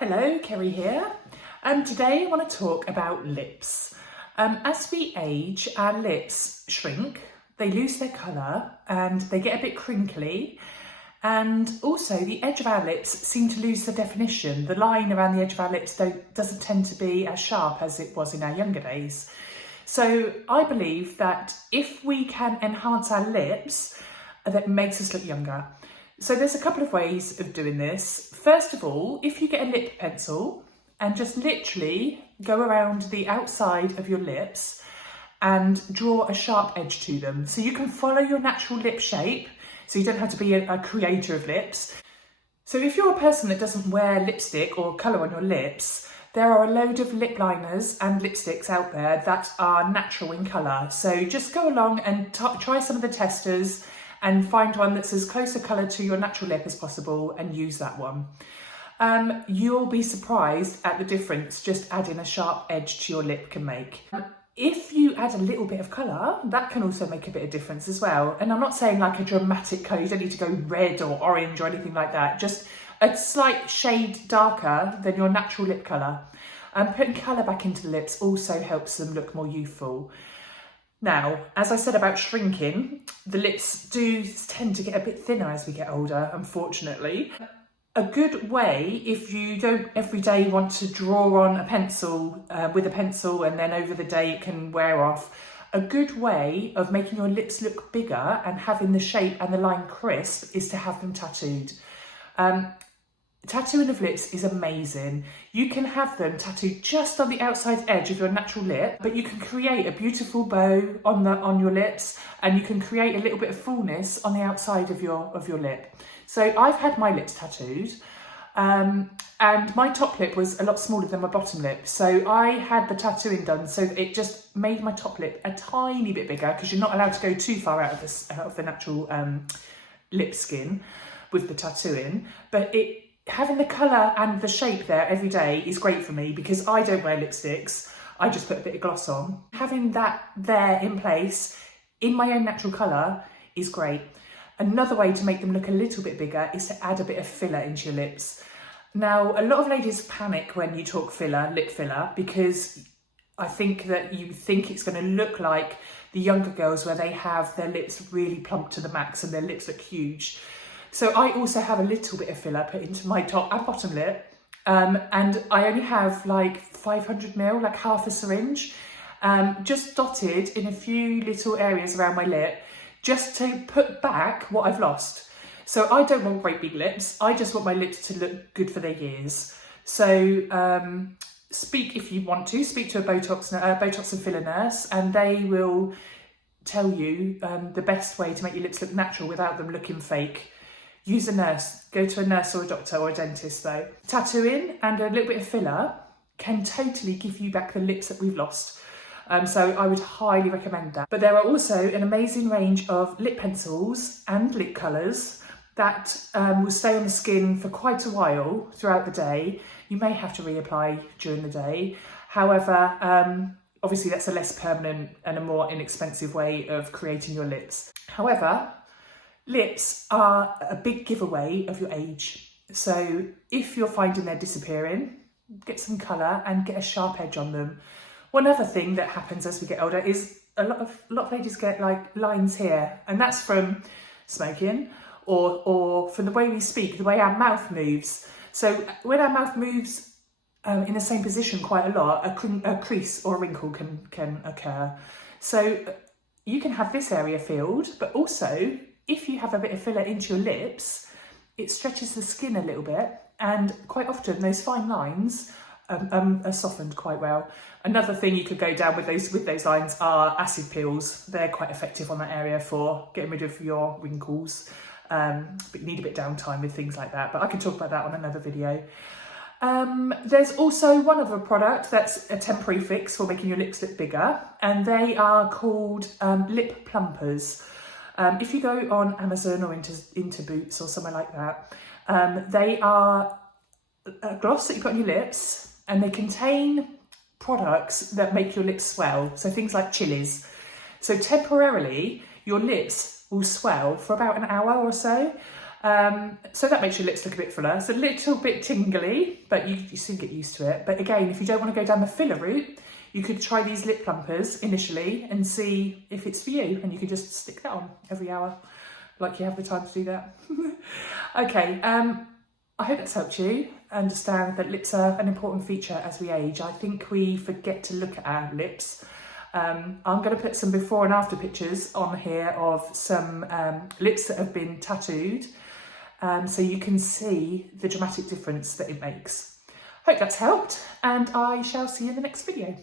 Hello, Kerry here. Today I want to talk about lips. As we age, our lips shrink, they lose their colour and they get a bit crinkly, and also the edge of our lips seem to lose the definition. The line around the edge of our lips doesn't tend to be as sharp as it was in our younger days. So I believe that if we can enhance our lips, that makes us look younger. So there's a couple of ways of doing this. First of all, if you get a lip pencil and just literally go around the outside of your lips and draw a sharp edge to them. So you can follow your natural lip shape, so you don't have to be a creator of lips. So if you're a person that doesn't wear lipstick or colour on your lips, there are a load of lip liners and lipsticks out there that are natural in colour. So just go along and try some of the testers and find one that's as close a colour to your natural lip as possible and use that one. You'll be surprised at the difference just adding a sharp edge to your lip can make. If you add a little bit of colour, that can also make a bit of difference as well. And I'm not saying like a dramatic colour, you don't need to go red or orange or anything like that, just a slight shade darker than your natural lip colour. Putting colour back into the lips also helps them look more youthful. Now, as I said about shrinking, the lips do tend to get a bit thinner as we get older, unfortunately. A good way, if you don't every day want to draw on a pencil with a pencil and then over the day it can wear off, a good way of making your lips look bigger and having the shape and the line crisp is to have them tattooed. Tattooing of lips is amazing. You can have them tattooed just on the outside edge of your natural lip, but you can create a beautiful bow on your lips, and you can create a little bit of fullness on the outside of your lip. So I've had my lips tattooed, and my top lip was a lot smaller than my bottom lip. So I had the tattooing done, so it just made my top lip a tiny bit bigger, because you're not allowed to go too far out of the natural lip skin with the tattooing. But having the colour and the shape there every day is great for me, because I don't wear lipsticks. I just put a bit of gloss on. Having that there in place in my own natural colour is great. Another way to make them look a little bit bigger is to add a bit of filler into your lips. Now, a lot of ladies panic when you talk filler, lip filler, because I think that you think it's going to look like the younger girls where they have their lips really plump to the max and their lips look huge. So I also have a little bit of filler put into my top and bottom lip, and I only have like 500 ml, like half a syringe, just dotted in a few little areas around my lip, just to put back what I've lost. So I don't want great big lips, I just want my lips to look good for their years. So if you want to, speak to a Botox and filler nurse, and they will tell you the best way to make your lips look natural without them looking fake. Use a nurse, go to a nurse or a doctor or a dentist though. Tattooing and a little bit of filler can totally give you back the lips that we've lost. So I would highly recommend that. But there are also an amazing range of lip pencils and lip colours that will stay on the skin for quite a while throughout the day. You may have to reapply during the day. However, obviously that's a less permanent and a more inexpensive way of creating your lips. However, lips are a big giveaway of your age. So if you're finding they're disappearing, get some colour and get a sharp edge on them. One other thing that happens as we get older is a lot of ladies get like lines here, and that's from smoking or from the way we speak, the way our mouth moves. So when our mouth moves in the same position quite a lot, a crease or a wrinkle can occur. So you can have this area filled, but also if you have a bit of filler into your lips, it stretches the skin a little bit, and quite often those fine lines are softened quite well. Another thing you could go down with those lines are acid peels. They're quite effective on that area for getting rid of your wrinkles, but you need a bit of downtime with things like that. But I can talk about that on another video. There's also one other product that's a temporary fix for making your lips look bigger, and they are called lip plumpers. If you go on Amazon or into Boots or somewhere like that, they are a gloss that you put on your lips, and they contain products that make your lips swell. So things like chilies. So temporarily, your lips will swell for about an hour or so. So that makes your lips look a bit fuller. It's a little bit tingly, but you soon get used to it. But again, if you don't want to go down the filler route, you could try these lip plumpers initially and see if it's for you, and you can just stick that on every hour, like you have the time to do that. Okay, I hope that's helped you understand that lips are an important feature as we age. I think we forget to look at our lips. I'm going to put some before and after pictures on here of some lips that have been tattooed, so you can see the dramatic difference that it makes. Hope that's helped, and I shall see you in the next video.